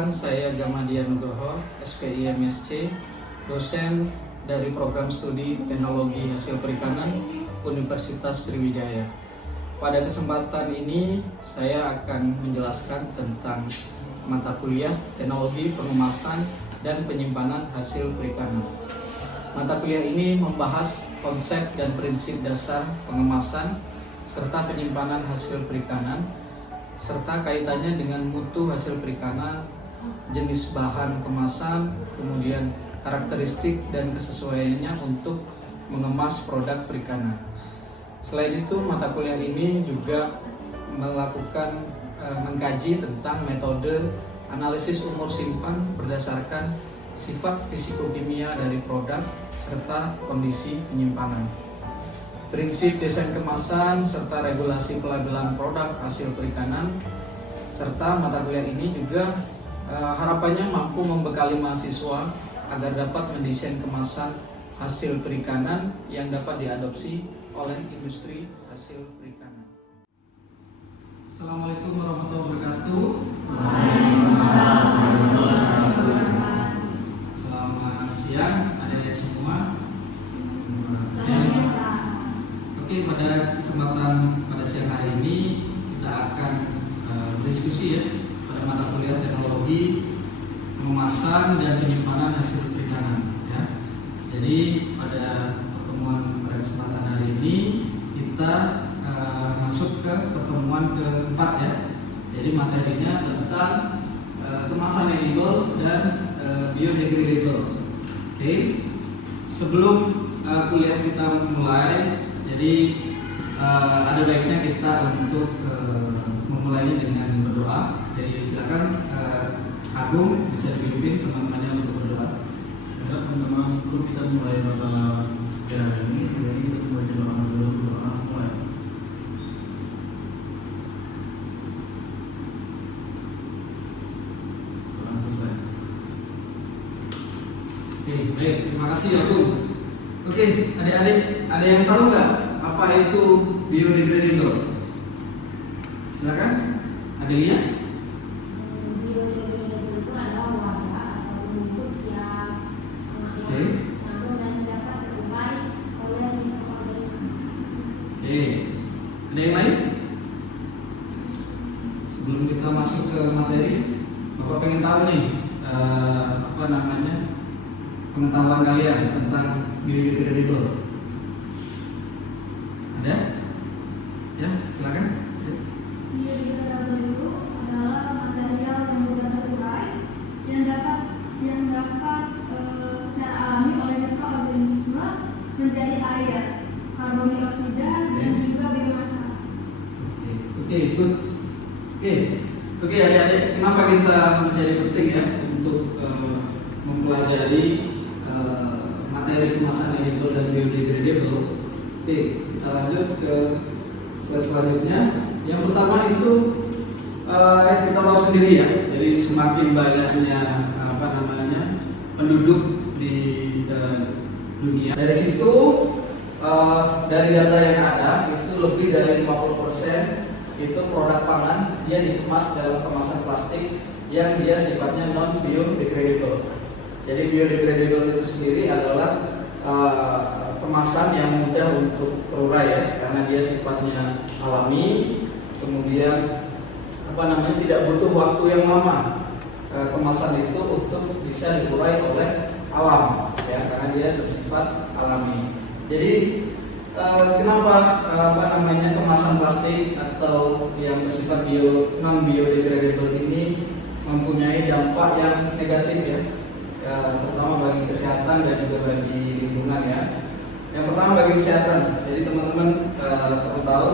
Perkenalkan, saya Gamadia Nugroho, SPI MSc, dosen dari program studi Teknologi Hasil Perikanan Universitas Sriwijaya. Pada kesempatan ini, saya akan menjelaskan tentang mata kuliah Teknologi Pengemasan dan Penyimpanan Hasil Perikanan. Mata kuliah ini membahas konsep dan prinsip dasar pengemasan serta penyimpanan hasil perikanan, serta kaitannya dengan mutu hasil perikanan, jenis bahan kemasan, kemudian karakteristik dan kesesuaiannya untuk mengemas produk perikanan. Selain itu, mata kuliah ini juga mengkaji tentang metode analisis umur simpan berdasarkan sifat fisikokimia dari produk serta kondisi penyimpanan, prinsip desain kemasan, serta regulasi pelabelan produk hasil perikanan. Serta mata kuliah ini juga harapannya mampu membekali mahasiswa agar dapat mendesain kemasan hasil perikanan yang dapat diadopsi oleh industri hasil perikanan. Assalamualaikum warahmatullahi wabarakatuh. Selamat siang adik-adik semua. Oke, pada kesempatan pada siang hari ini kita akan berdiskusi ya pada mata kuliah Teknologi Pengemasan dan Penyimpanan Hasil Perikanan ya. Jadi pada kesempatan hari ini kita masuk ke pertemuan keempat ya. Jadi materinya tentang kemasan edible dan biodegradable. Oke. Sebelum kuliah kita mulai, jadi ada baiknya kita untuk memulainya dengan berdoa. Jadi silakan Agung bisa dipimpin teman-temannya untuk berdoa. Ya teman-teman, sebelum kita mulai mata kuliah ini, kita membaca doa dulu. Doa mulai. Doa selesai. Oke, baik, terima kasih Agung. Oke, adik-adik, ada yang tahu nggak apa itu biodegradable? Silakan, Adelia. Biodegradable itu adalah wadah atau bungkus yang nyaman dan dapat terurai oleh mikroorganisme. Oke, ada yang lain? Sebelum kita masuk ke materi, Bapak pengen tahu nih pengetahuan kalian tentang biodegradable. Ada? Ya, silakan. Biodegradable itu adalah material yang mudah terurai yang dapat secara alami oleh mikroorganisme menjadi air, karbon dioksida dan juga biomasa. Oke, good. Oke, adik-adik, kenapa kita menjadi penting ya untuk mempelajari materi kemasan edible dan biodegradable? Oke, kita lanjut ke slide selanjutnya. Yang pertama itu kita tahu sendiri ya. Jadi semakin banyaknya penduduk di dunia. Dari situ dari data yang ada itu lebih dari 50% itu produk pangan dia dikemas dalam kemasan plastik yang dia sifatnya non biodegradable. Jadi biodegradable itu sendiri adalah kemasan yang mudah untuk terurai ya, karena dia sifatnya alami, kemudian tidak butuh waktu yang lama kemasan itu untuk bisa diterurai oleh alam ya, karena dia bersifat alami. Jadi kenapa kemasan plastik atau yang bersifat non biodegradable ini mempunyai dampak yang negatif ya, terutama bagi kesehatan dan juga bagi lingkungan ya. Yang pertama bagi kesehatan. Jadi teman-teman perlu tahu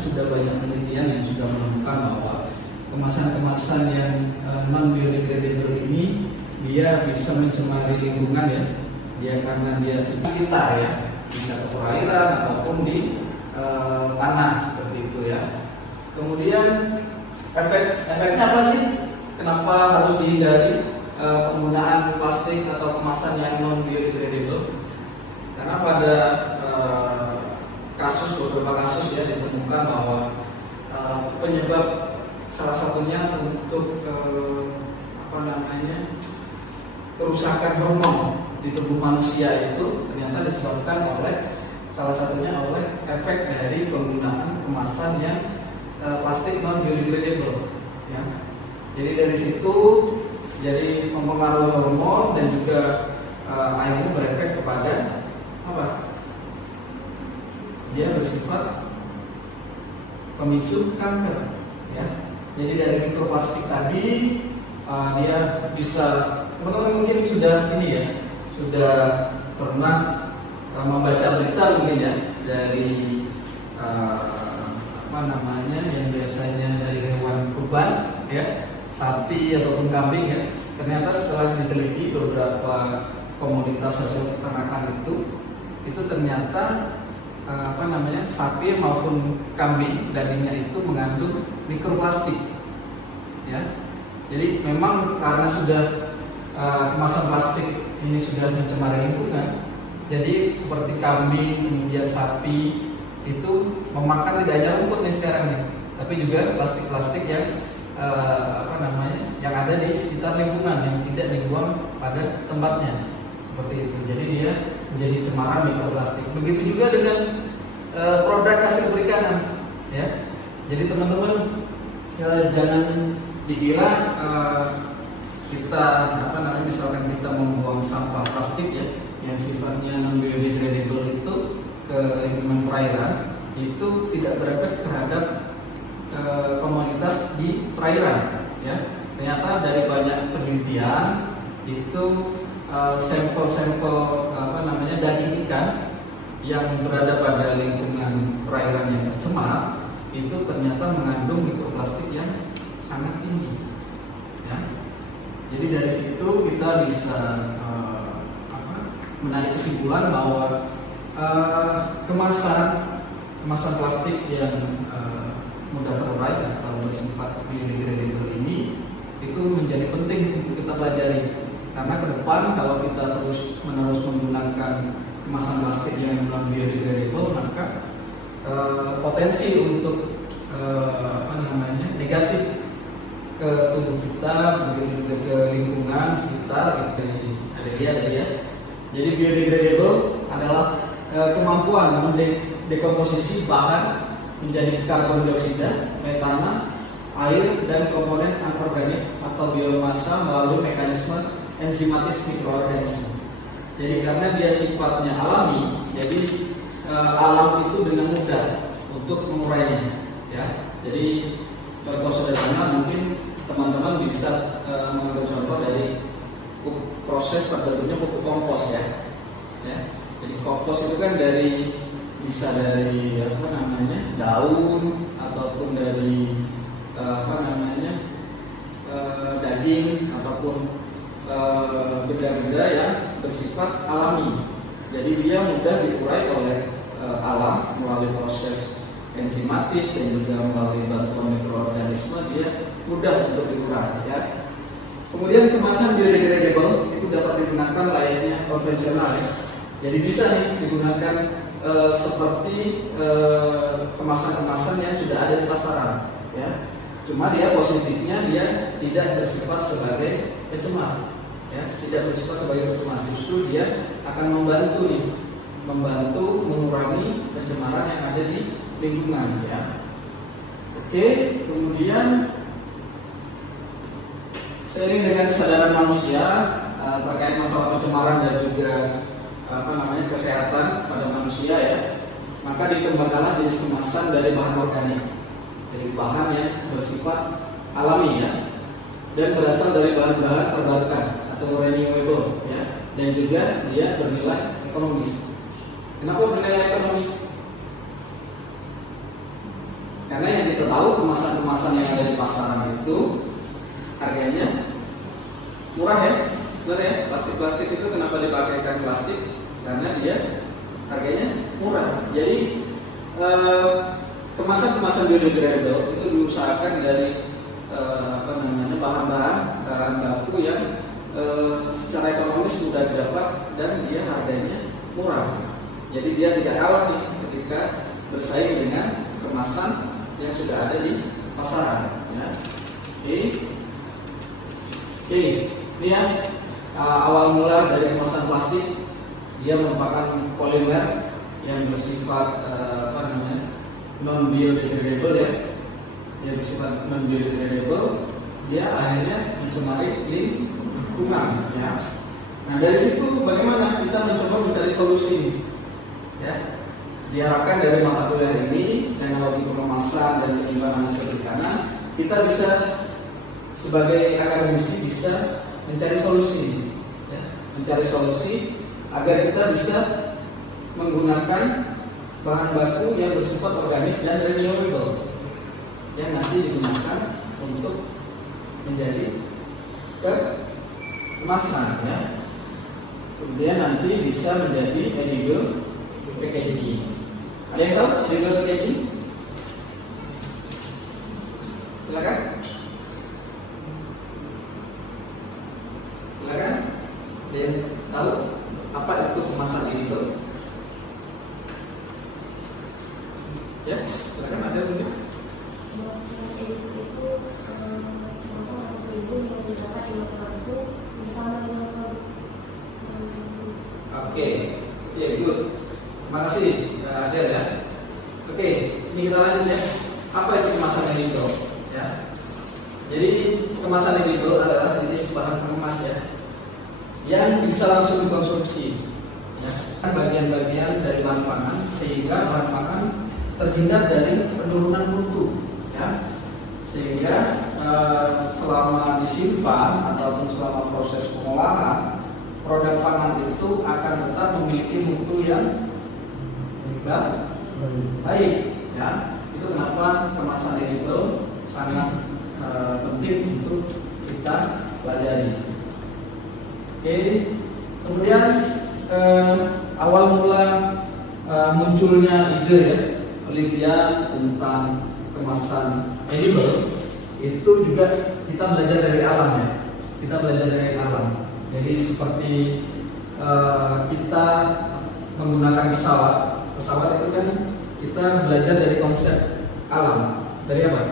sudah banyak penelitian yang sudah menemukan bahwa kemasan-kemasan yang non biodegradable ini dia bisa mencemari lingkungan ya. Dia karena dia sekitar ya, bisa ke perairan ataupun di tanah seperti itu ya. Kemudian efeknya apa sih? Kenapa harus dihindari penggunaan plastik atau kemasan yang non biodegradable? Karena pada beberapa kasus ya ditemukan bahwa penyebab salah satunya untuk kerusakan hormon di tubuh manusia itu ternyata disebabkan oleh salah satunya oleh efek dari penggunaan kemasan yang plastik non biodegradable ya. Jadi dari situ jadi mempengaruhi hormon dan juga akhirnya berefek kepada apa? Dia bersifat pemicu kanker ya. Jadi dari mikroplastik tadi dia bisa, teman-teman mungkin sudah ini ya, sudah pernah membaca berita mungkin ya dari yang biasanya dari hewan kurban ya, sapi ataupun kambing ya. Ternyata setelah diteliti beberapa komoditas hasil peternakan itu ternyata sapi maupun kambing dagingnya itu mengandung mikroplastik ya. Jadi memang karena sudah kemasan plastik ini sudah mencemari lingkungan, jadi seperti kambing kemudian sapi itu memakan tidak hanya rumput nih sekarang nih, tapi juga plastik-plastik yang yang ada di sekitar lingkungan yang tidak dibuang pada tempatnya seperti itu. Jadi dia menjadi cemaran mikroplastik. Begitu juga dengan produk hasil perikanan ya. Jadi teman-teman jangan dikira kita misalkan kita membuang sampah plastik ya yang sifatnya non biodegradable itu ke lingkungan perairan itu tidak berefek terhadap komunitas di perairan ya. Ternyata dari banyak penelitian itu sampel-sampel daging ikan yang berada pada lingkungan perairan yang tercemar itu ternyata mengandung mikroplastik yang sangat tinggi ya. Jadi dari situ kita bisa menarik kesimpulan bahwa kemasan plastik yang mudah terurai atau bersifat biodegradable ini itu menjadi penting untuk kita pelajari, karena ke depan kalau kita terus menerus menggunakan kemasan plastik yang non biodegradable maka potensi untuk negatif ke tubuh kita, begitu juga ke lingkungan sekitar gitu. Ada dia. Jadi biodegradable adalah kemampuan mendekomposisi bahan menjadi karbon dioksida, metana, air dan komponen anorganik atau biomasa melalui mekanisme enzimatis mikroorganisme. Jadi karena dia sifatnya alami, jadi alam itu dengan mudah untuk mengurainya ya. Jadi contoh sederhana mungkin teman-teman bisa mengambil contoh dari proses terbentuknya pupuk kompos ya. Jadi kompos itu kan bisa dari daun ataupun dari daging ataupun benda-benda yang bersifat alami. Jadi dia mudah diurai oleh alam melalui proses enzimatis dan juga melalui bantuan mikroorganisme, dia mudah untuk diurai ya. Kemudian kemasan biodegradable itu dapat digunakan layaknya konvensional ya. Jadi bisa nih digunakan seperti kemasan-kemasan yang sudah ada di pasaran ya. Cuma dia positifnya dia tidak bersifat sebagai pencemar ya, tidak bersifat sebagai pencemar, justru dia akan membantu mengurangi pencemaran yang ada di lingkungan ya. Oke, kemudian seiring dengan kesadaran manusia terkait masalah pencemaran dan juga kesehatan pada manusia ya, maka dikembangkanlah jenis kemasan dari bahan organik, dari bahan yang bersifat alami ya, dan berasal dari bahan-bahan terbarukan atau renewable ya, dan juga dia bernilai ekonomis. Kenapa bernilai ekonomis? Karena yang kita tahu kemasan-kemasan yang ada di pasaran itu harganya murah ya, benar ya. Plastik itu kenapa dipakaikan plastik? Karena dia harganya murah. Jadi kemasan-kemasan biodegradable itu diusahakan dari bahan baku yang secara ekonomis mudah didapat dan dia harganya murah. Jadi dia tidak kalah nih ketika bersaing dengan kemasan yang sudah ada di pasaran. ya. Oke, ini ya awal mula dari kemasan plastik. Dia merupakan polimer yang bersifat non biodegradable ya. Dia bersifat non biodegradable. Dia akhirnya mencemari lingkungan ya. Nah dari situ bagaimana kita mencoba mencari solusi ya. Diharapkan dari mata kuliah ini teknologi pengemasan dan penyimpanan hasil perikanan kita bisa sebagai akademisi bisa mencari solusi ya. Mencari solusi agar kita bisa menggunakan bahan baku yang bersifat organik dan renewable yang nanti digunakan untuk menjadi kemasan ya. Kemudian nanti bisa menjadi edible packaging. Ada yang tahu edible packaging? Silakan. Silakan. Ada yang tahu apa itu kemasan edible? Ya, silakan ada mungkin. Oke, ya good. Terima kasih, Adel ya. Oke, ini kita lanjut ya. Apa itu kemasan edible? Ya. Jadi kemasan edible adalah jenis bahan pengemas ya, yang bisa langsung dikonsumsi. Ya. Bagian-bagian dari bahan pangan sehingga bahan pangan terhindar dari penurunan mutu. Ya. Sehingga selama disimpan ataupun selama proses pengolahan produk pangan itu akan tetap memiliki mutu yang baik ya. Itu kenapa kemasan edible sangat penting untuk kita pelajari. Oke, kemudian awal mula munculnya ide ya penelitian tentang kemasan edible itu juga kita belajar dari alam ya. Kita belajar dari alam. Jadi seperti kita menggunakan pesawat itu kan kita belajar dari konsep alam. Dari apa?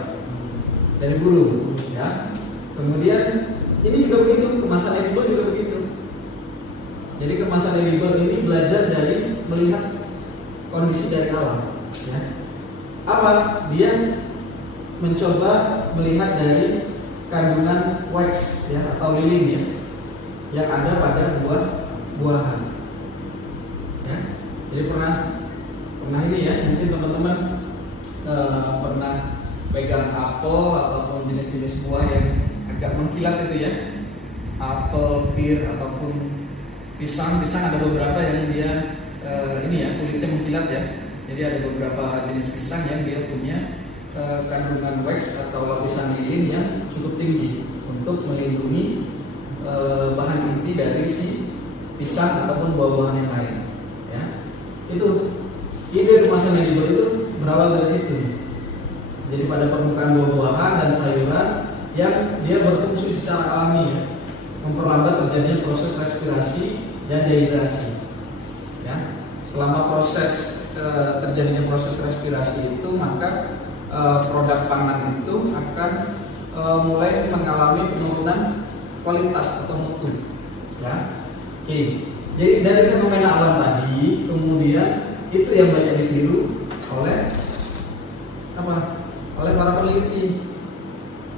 Dari burung ya. Kemudian ini juga begitu, kemasan edible juga begitu. Jadi kemasan edible ini belajar dari melihat kondisi dari alam ya. Apa? Dia mencoba melihat dari kandungan wax ya atau lilin ya yang ada pada buah-buahan ya. Jadi pernah ini ya, mungkin teman-teman pernah pegang apel ataupun jenis-jenis buah yang agak mengkilat itu ya, apel, pir ataupun pisang ada beberapa yang dia ini ya kulitnya mengkilat ya. Jadi ada beberapa jenis pisang yang dia punya kandungan wax atau lapisan lilin yang cukup tinggi untuk melindungi bahan inti dari si pisang ataupun buah-buahan yang lain ya. Itu ide kemasan edible itu berawal dari situ. Jadi pada permukaan buah-buahan dan sayuran yang dia berfungsi secara alami ya, memperlambat terjadinya proses respirasi dan dehidrasi ya. Selama proses terjadinya proses respirasi itu maka produk pangan itu akan mulai mengalami penurunan kualitas atau mutu ya. Oke. Jadi dari fenomena alam tadi kemudian itu yang banyak ditiru oleh oleh para peneliti.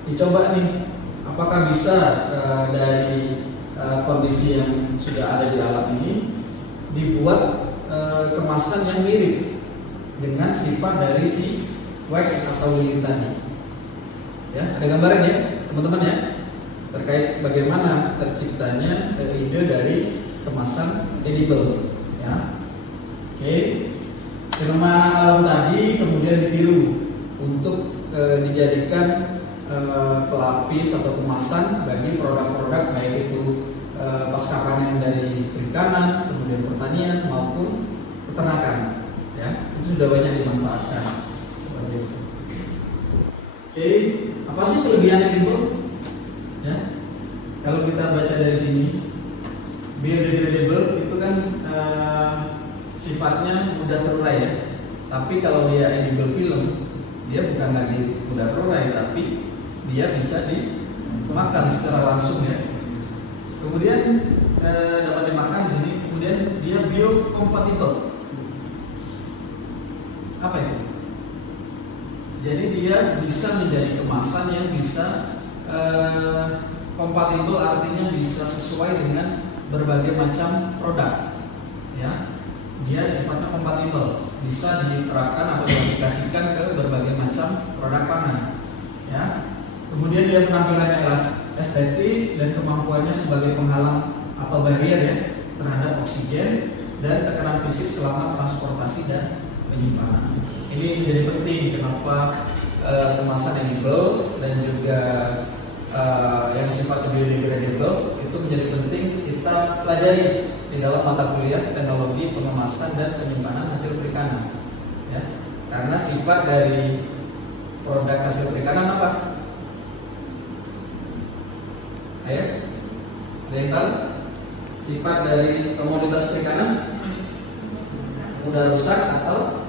Dicoba nih apakah bisa dari kondisi yang sudah ada di alam ini dibuat kemasan yang mirip dengan sifat dari si wax atau lilin tadi. Ya, ada gambaran ya, teman-teman ya, terkait bagaimana terciptanya ide dari kemasan edible. Ya, oke. Fenomena alam tadi kemudian ditiru untuk dijadikan pelapis atau kemasan bagi produk-produk baik itu pasca panen dari perikanan, kemudian pertanian maupun peternakan. Ya, itu sudah banyak dimanfaatkan. Oke, apa sih kelebihan edible? Ya, kalau kita baca dari sini, biodegradable itu kan sifatnya mudah terurai ya. Tapi kalau dia edible film, dia bukan lagi mudah terurai, tapi dia bisa dimakan secara langsung ya. Kemudian dapat dimakan di sini. Kemudian dia biocompatible. Apa itu? Jadi dia bisa menjadi kemasan yang bisa kompatibel, artinya bisa sesuai dengan berbagai macam produk. Ya, dia sifatnya kompatibel, bisa diterapkan atau diaplikasikan ke berbagai macam produk pangan. Ya, kemudian dia penampilannya estetik dan kemampuannya sebagai penghalang atau barrier ya terhadap oksigen dan tekanan fisik selama transportasi dan penyimpanan. Ini menjadi penting kenapa kemasan edible dan juga yang sifatnya biodegradable itu menjadi penting kita pelajari di dalam mata kuliah teknologi pengemasan dan penyimpanan hasil perikanan. Ya, karena sifat dari produk hasil perikanan apa? Ayo, ada yang tahu? Sifat dari komoditas perikanan mudah rusak atau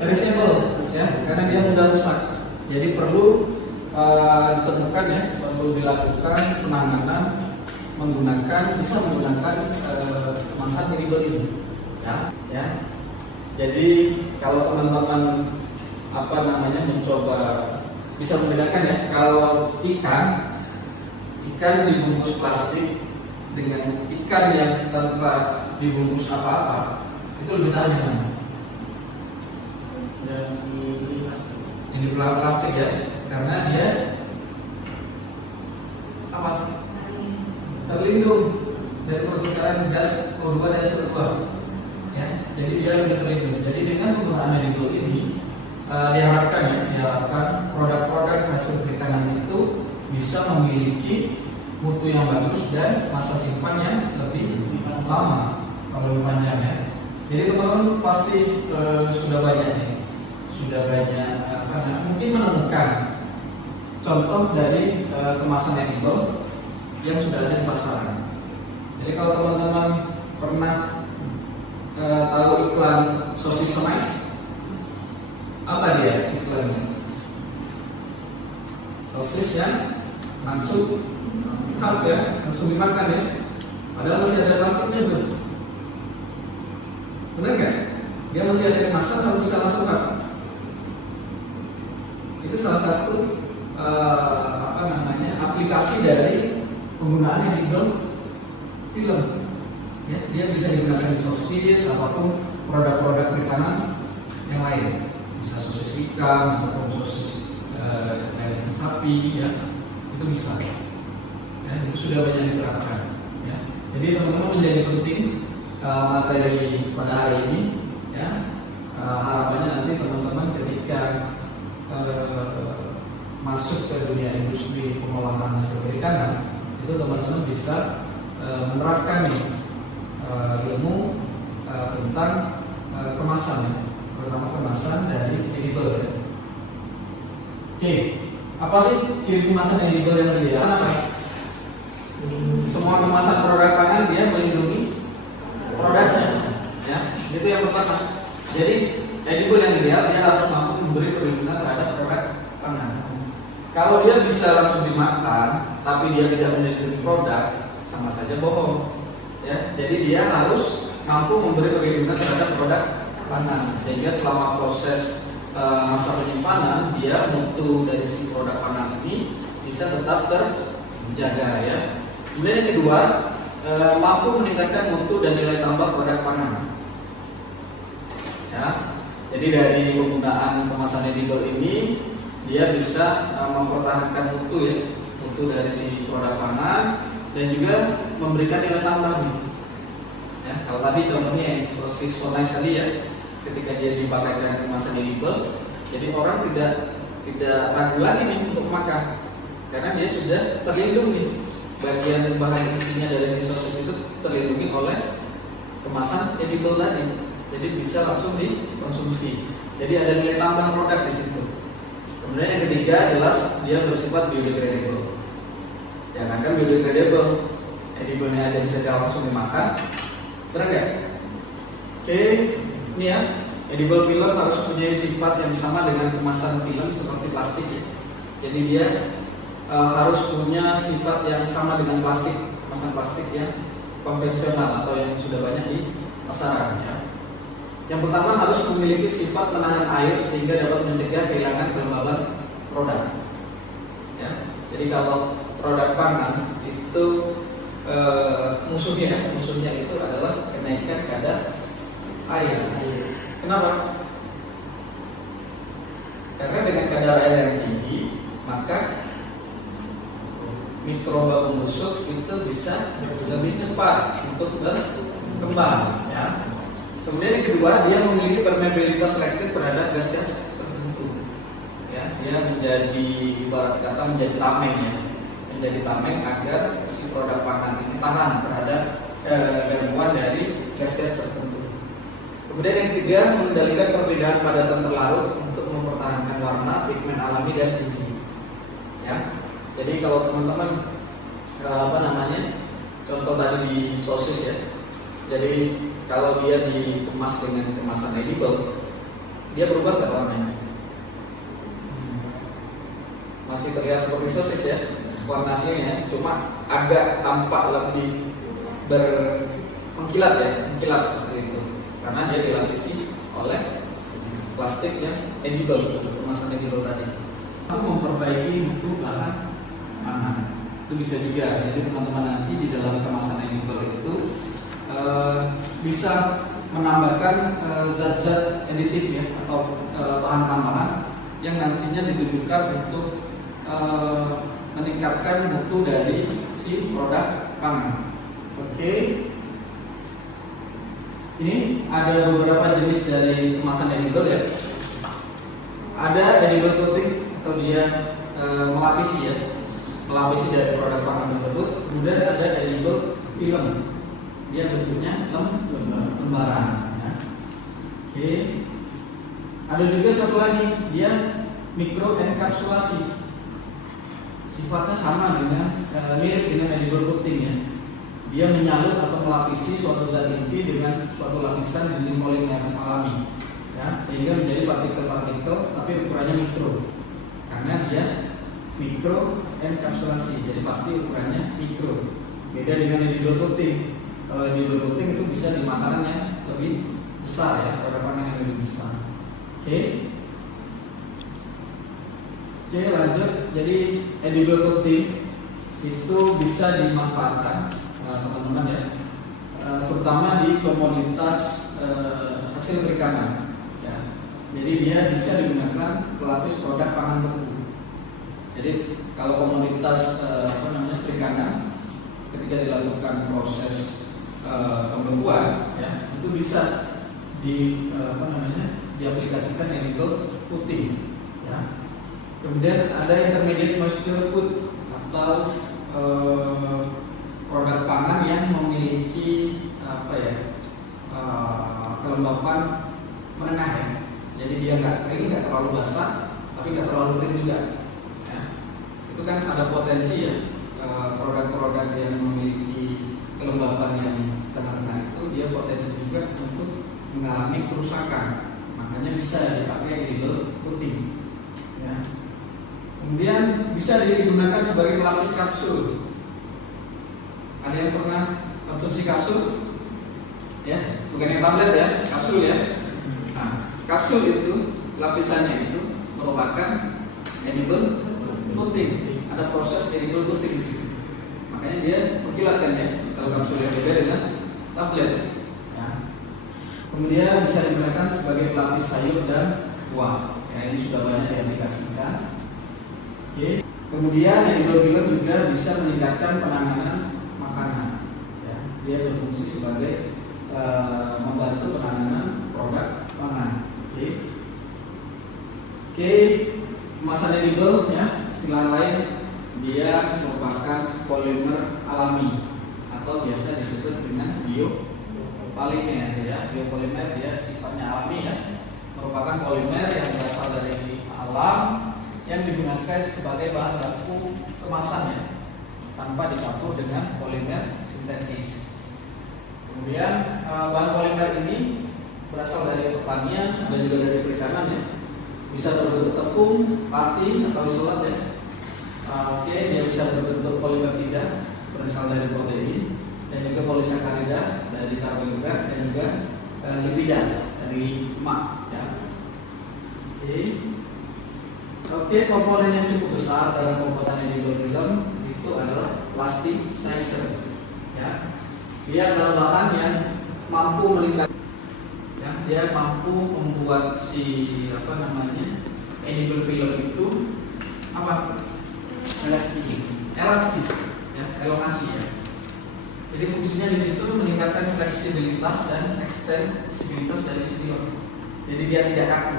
perishable ya, karena dia mudah rusak. Jadi perlu ditemukan ya, perlu dilakukan penanganan bisa menggunakan kemasan edible ini. Ya. Jadi kalau teman-teman mencoba bisa membedakan ya, kalau ikan dibungkus plastik dengan ikan yang tanpa dibungkus apa-apa, itu lebih tahan yang mana? Yang di plastik ya, karena dia apa? Terlindung dari pertukaran gas O2 dan CO2. Ya, jadi dia lebih terlindung. Jadi dengan penggunaan edible ini diharapkan produk-produk hasil perikanan itu bisa memiliki mutu yang bagus dan masa simpan yang lebih lama kalau lebih panjang ya. Jadi teman-teman pasti sudah banyak mungkin menemukan contoh dari kemasan edible yang sudah ada di pasaran. Jadi kalau teman-teman pernah tahu iklan sosis semais, apa dia iklannya? Sosis yang langsung langsung dimakan ya. Padahal masih ada plastiknya tuh. Benar nggak? Dia masih ada kemasan kalau bisa langsung makan. Itu salah satu aplikasi dari penggunaan edible film. Ya, dia bisa digunakan di sosis ataupun produk-produk perikanan yang lain, bisa sosis ikan ataupun sosis daging sapi ya, itu bisa. Ya, itu sudah banyak diterapkan. Ya. Jadi teman-teman menjadi penting materi pada hari ini. Ya, harapannya nanti teman-teman ketika masuk ke dunia industri pengolahan hasil perikanan, itu teman-teman bisa menerapkan ilmu tentang kemasan, terutama kemasan dari edible. Ya. Oke, apa sih ciri kemasan edible yang ideal? Semua kemasan produk pangan dia melindungi produknya, ya. Itu yang pertama. Jadi edible yang ideal dia harus mampu memberi perlindungan terhadap produk pangan. Kalau dia bisa langsung dimakan, tapi dia tidak melindungi produk, sama saja bohong. Ya, jadi dia harus mampu memberi perlindungan terhadap produk pangan, sehingga selama proses masa penyimpanan dia mutu dari si produk pangan ini bisa tetap terjaga ya. Kemudian yang kedua, mampu meningkatkan mutu dan nilai tambah produk pangan. Ya, jadi dari penggunaan kemasan edible ini dia bisa mempertahankan mutu dari si produk pangan dan juga memberikan nilai tambah nih. Ya, kalau tadi contohnya yang sosis semais tadi ya, ketika dia dipakaikan kemasan edible, jadi orang tidak ragu lagi nih untuk makan, karena dia sudah terlindungi. Bagian bahan intinya dari si sosis itu terlindungi oleh kemasan edible tadi, jadi bisa langsung dikonsumsi. Jadi ada nilai tambah produk di situ. Kemudian yang ketiga adalah dia bersifat biodegradable. Jangan kan biodegradable, edible-nya aja bisa langsung dimakan. Benar nggak? Oke, ini ya edible film harus punya sifat yang sama dengan kemasan film seperti plastik ya. Jadi dia harus punya sifat yang sama dengan plastik, kemasan plastik yang konvensional atau yang sudah banyak di pasaran ya. Yang pertama harus memiliki sifat menahan air sehingga dapat mencegah kehilangan kelembaban produk. Ya. Jadi kalau produk pangan itu musuhnya itu adalah kenaikan kadar air. Kenapa? Karena dengan kadar air yang tinggi, maka mikroba pembusuk itu bisa lebih cepat untuk berkembang. Ya. Kemudian yang kedua, dia memiliki permeabilitas selektif terhadap gas-gas tertentu. Ya, dia menjadi ibarat kata menjadi tameng ya, menjadi tameng agar si produk pangan ini tahan terhadap gangguan dari gas-gas tertentu. Kemudian yang ketiga, mengendalikan perbedaan padatan terlarut untuk mempertahankan warna, pigmen alami dan gizi. Ya. Jadi kalau teman-teman contoh tadi di sosis ya. Jadi kalau dia dikemas dengan kemasan edible, dia berubah nggak warnanya? Masih terlihat seperti sosis ya, warna aslinya, cuma agak tampak lebih mengkilat ya, mengkilat seperti itu, karena dia dilapisi oleh plastik yang edible, kemasan edible tadi. Memperbaiki mutu bahan pangan itu bisa juga. Jadi teman-teman nanti di dalam kemasan edible itu bisa menambahkan zat-zat aditif ya atau bahan tambahan yang nantinya ditujukan untuk meningkatkan mutu dari si produk pangan. Oke. Ini ada beberapa jenis dari kemasan edible ya. Ada edible coating atau dia melapisi ya, melapisi dari produk pangan tersebut. Kemudian ada edible film, dia bentuknya lembaran. Ya. Oke. Ada juga satu lagi, dia mikroenkapsulasi. Sifatnya sama dengan mirip dengan edible coating ya. Dia menyalut atau melapisi suatu zat inti dengan suatu lapisan dinding polimer alami, ya, sehingga menjadi partikel-partikel tapi ukurannya mikro. Karena dia mikroenkapsulasi, jadi pasti ukurannya mikro. Beda dengan edible coating. Kalau edible coating itu bisa di makanan yang lebih besar ya, produk pangan yang lebih besar. Oke, lanjut. Jadi edible coating itu bisa dimanfaatkan teman-teman ya, terutama di komoditas hasil perikanan ya. Jadi dia bisa digunakan pelapis produk pangan beku. Jadi kalau komoditas perikanan ketika dilakukan proses pembekuan ya, itu bisa diaplikasikan edible coating ya. Kemudian ada intermediate moisture food atau produk pangan yang memiliki kelembapan menengah ya. Jadi dia nggak kering, nggak terlalu basah, tapi nggak terlalu kering juga. Ya. Itu kan ada potensi ya, produk-produk yang memiliki kelembapan yang tengah-tengah itu dia potensi juga untuk mengalami kerusakan. Makanya bisa dipakai edible coating. Ya. Kemudian bisa digunakan sebagai pelapis kapsul. Ada yang pernah konsumsi kapsul? Ya, bukan yang tablet ya, kapsul ya. Nah, kapsul itu lapisannya itu merupakan edible coating. Ada proses edible coating di situ. Makanya dia mengkilatkan ya. Kalau kapsul yang beda dengan tablet. Ya. Kemudian bisa digunakan sebagai pelapis sayur dan buah. Ya, ini sudah banyak diaplikasikan. Oke. Kemudian edible film juga bisa meningkatkan penanganan makanan. Ya, dia berfungsi sebagai membantu penanganan produk pangan. Oke, kemasan edible ya, istilah lain dia merupakan polimer alami atau biasa disebut dengan biopolimer ya. Biopolimer dia sifatnya alami ya, merupakan polimer yang berasal dari alam yang digunakan sebagai bahan baku kemasan ya, tanpa dicampur dengan polimer sintetis. Kemudian bahan polimer ini berasal dari pertanian dan juga dari perikanan ya. Bisa berbentuk tepung, pati atau isolat ya. Oke, dia bisa berbentuk polipeptida berasal dari protein dan juga polisakarida dari karbohidrat dan juga lipida dari lemak ya. Oke, komponen yang cukup besar dalam pembuatan edible film itu adalah plasticizer ya. Dia adalah bahan yang mampu melingkar ya, dia mampu membuat si edible film itu apa? Elastis ya, elongasi ya. Jadi fungsinya di situ meningkatkan fleksibilitas dan ekstensibilitas dari si film. Jadi dia tidak kaku.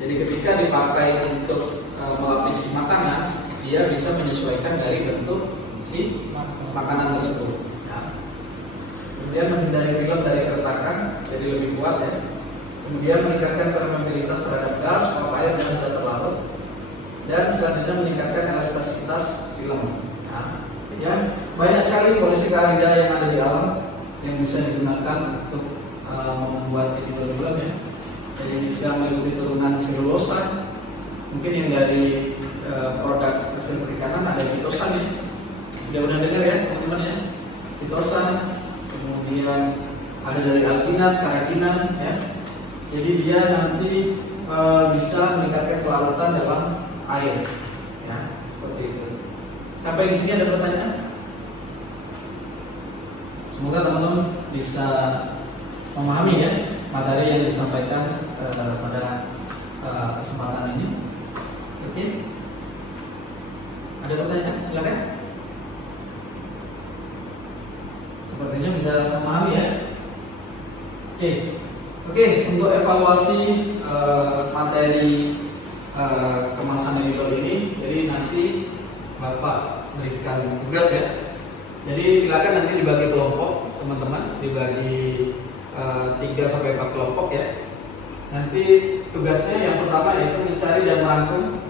Jadi ketika dipakai untuk melapisi makanan, dia bisa menyesuaikan dari bentuk si makanan tersebut. Ya. Kemudian menghindari film dari keretakan, jadi lebih kuat ya. Kemudian meningkatkan permeabilitas terhadap gas, uap air dan zat terlarut. Dan selanjutnya meningkatkan elastisitas film. Ya, banyak sekali polisakarida yang ada di alam yang bisa digunakan untuk membuat edible film ya. Jadi bisa meliputi turunan selulosa, mungkin yang dari produk hasil perikanan ada pitosan ya. Udah pernah dengar ya teman-teman ya, pitosan. Kemudian ada dari alginat, karaginan ya. Jadi dia nanti bisa meningkatkan kelarutan dalam air ya, seperti itu. Sampai di sini ada pertanyaan? Semoga teman-teman bisa memahami ya materi yang disampaikan pada kesempatan ini. Oke? Ada pertanyaan? Silakan. Sepertinya bisa memahami ya. Oke, untuk evaluasi materi kemasan edible ini, jadi nanti Bapak berikan tugas ya. Jadi silakan nanti dibagi kelompok teman-teman, dibagi 3-4 kelompok ya. Nanti tugasnya yang pertama yaitu mencari dan merangkum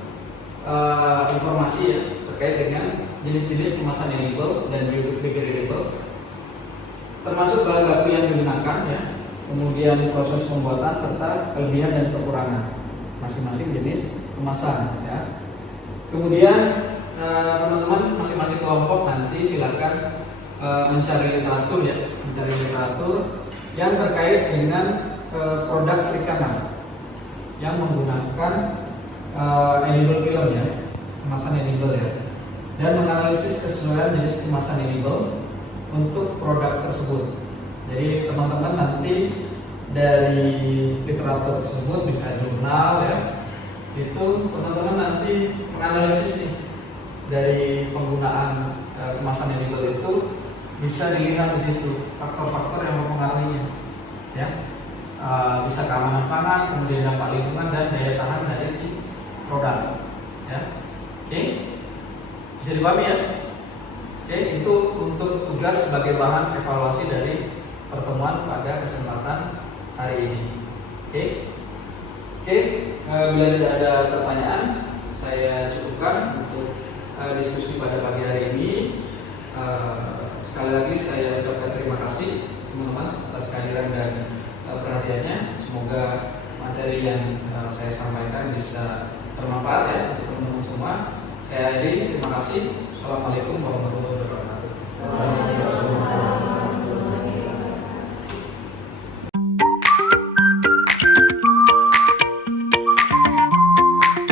informasi ya terkait dengan jenis-jenis kemasan edible dan biodegradable, termasuk bahan baku yang digunakan ya, kemudian proses pembuatan serta kelebihan dan kekurangan masing-masing jenis kemasan ya. Kemudian teman-teman masing-masing kelompok nanti silakan mencari literatur ya, mencari literatur yang terkait dengan produk perikanan yang menggunakan edible film ya, kemasan edible ya, dan menganalisis kesesuaian jenis kemasan edible untuk produk tersebut. Jadi teman-teman nanti dari literatur tersebut bisa jurnal ya, itu teman-teman nanti menganalisis nih dari penggunaan kemasan edible itu bisa dilihat di situ faktor-faktor yang mempengaruhinya ya. Bisa keamanan pangan, kemudian dampak lingkungan dan daya tahan dari si produk ya. Oke, bisa dipahami ya. Oke, itu untuk tugas sebagai bahan evaluasi dari pertemuan pada kesempatan hari ini. Oke, bila tidak ada pertanyaan, saya cukupkan untuk diskusi pada pagi hari ini. Sekali lagi saya ucapkan terima kasih teman-teman atas kehadiran dan perhatiannya. Semoga materi yang saya sampaikan bisa bermanfaat ya untuk teman-teman semua. Saya akhiri, terima kasih. Assalamualaikum warahmatullahi wabarakatuh.